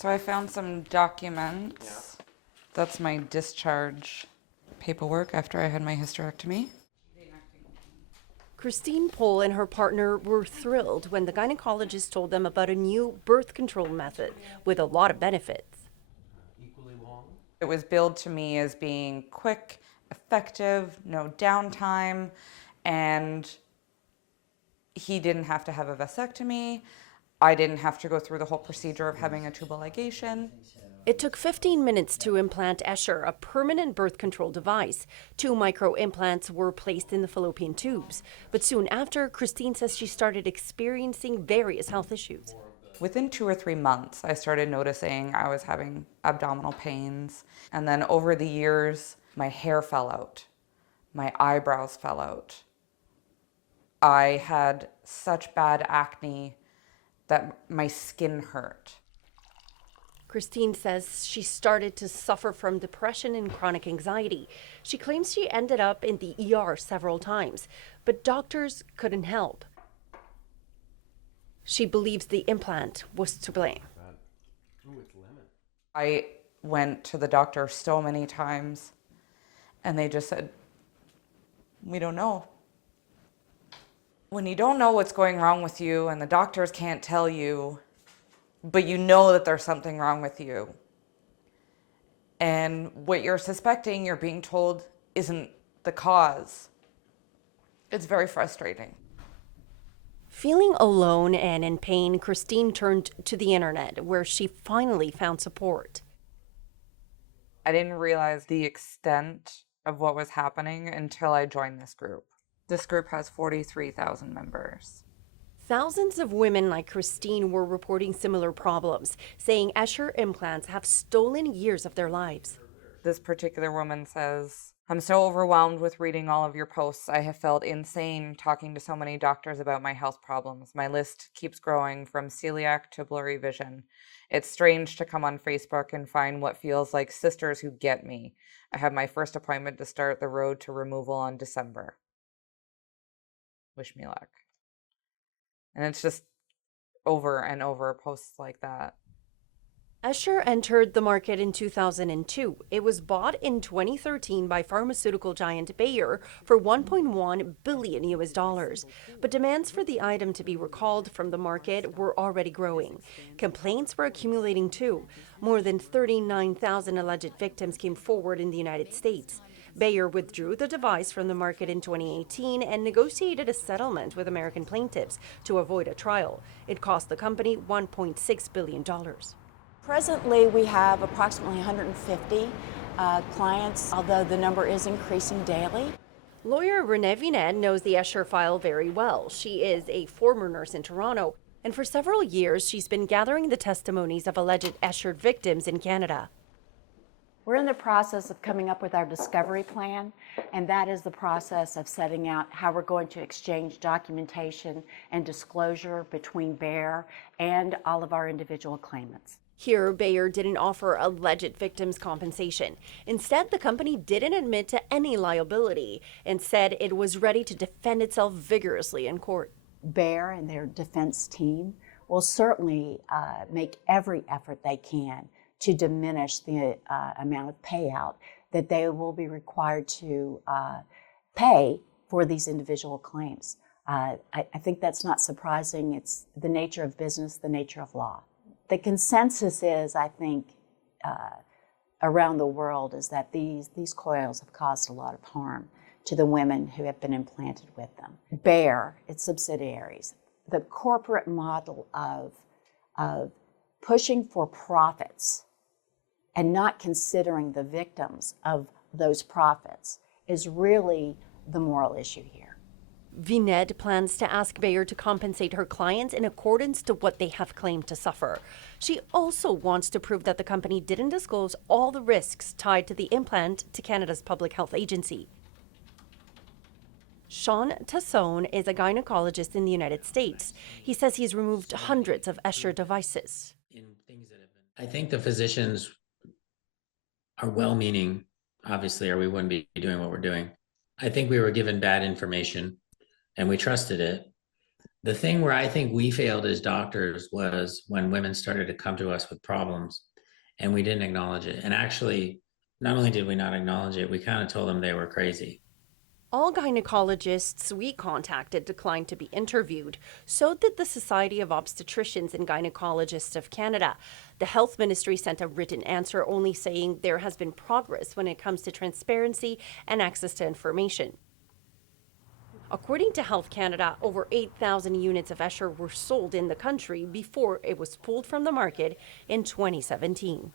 So I found some documents. That's my discharge paperwork after I had my hysterectomy. Christine Pohl and her partner were thrilled when the gynecologist told them about a new birth control method with a lot of benefits. It was billed to me as being quick, effective, no downtime, and he didn't have to have a vasectomy. I didn't have to go through the whole procedure of having a tubal ligation. It took 15 minutes to implant Essure, a permanent birth control device. 2 micro implants were placed in the fallopian tubes. But soon after, Christine says she started experiencing various health issues. Within 2 or 3 months, I started noticing I was having abdominal pains. And then over the years, my hair fell out, my eyebrows fell out. I had such bad acne that my skin hurt. Christine says she started to suffer from depression and chronic anxiety. She claims she ended up in the ER several times, but doctors couldn't help. She believes the implant was to blame. I went to the doctor so many times, and they just said, "We don't know." When you don't know what's going wrong with you and the doctors can't tell you, but you know that there's something wrong with you, and what you're suspecting, you're being told isn't the cause, it's very frustrating. Feeling alone and in pain, Christine turned to the internet, where she finally found support. I didn't realize the extent of what was happening until I joined this group. This group has 43,000 members. Thousands of women like Christine were reporting similar problems, saying Essure implants have stolen years of their lives. This particular woman says, "I'm so overwhelmed with reading all of your posts. I have felt insane talking to so many doctors about my health problems. My list keeps growing from celiac to blurry vision. It's strange to come on Facebook and find what feels like sisters who get me. I have my first appointment to start the road to removal on December. Wish me luck." And it's just over and over posts like that. Essure entered the market in 2002. It was bought in 2013 by pharmaceutical giant Bayer for 1.1 billion US dollars. But demands for the item to be recalled from the market were already growing. Complaints were accumulating too. More than 39,000 alleged victims came forward in the United States. Bayer withdrew the device from the market in 2018 and negotiated a settlement with American plaintiffs to avoid a trial. It cost the company $1.6 billion. Presently, we have approximately 150 clients, although the number is increasing daily. Lawyer Renee Vinet knows the Essure file very well. She is a former nurse in Toronto, and for several years, she's been gathering the testimonies of alleged Essure victims in Canada. We're in the process of coming up with our discovery plan, and that is the process of setting out how we're going to exchange documentation and disclosure between Bayer and all of our individual claimants. Here, Bayer didn't offer alleged victims compensation. Instead, the company didn't admit to any liability and said it was ready to defend itself vigorously in court. Bayer and their defense team will certainly make every effort they can to diminish the amount of payout that they will be required to pay for these individual claims. I think that's not surprising. It's the nature of business, the nature of law. The consensus is, I think, around the world is that these coils have caused a lot of harm to the women who have been implanted with them. Bayer, its subsidiaries, the corporate model of pushing for profits and not considering the victims of those profits is really the moral issue here. Vinet plans to ask Bayer to compensate her clients in accordance to what they have claimed to suffer. She also wants to prove that the company didn't disclose all the risks tied to the implant to Canada's public health agency. Sean Tassone is a gynecologist in the United States. He says he's removed hundreds of Essure devices. I think the physicians are well-meaning, obviously, or we wouldn't be doing what we're doing. I think we were given bad information and we trusted it. The thing where I think we failed as doctors was when women started to come to us with problems and we didn't acknowledge it. And actually, not only did we not acknowledge it, we kind of told them they were crazy. All gynecologists we contacted declined to be interviewed. So did the Society of Obstetricians and Gynecologists of Canada. The Health Ministry sent a written answer only saying there has been progress when it comes to transparency and access to information. According to Health Canada, over 8,000 units of Essure were sold in the country before it was pulled from the market in 2017.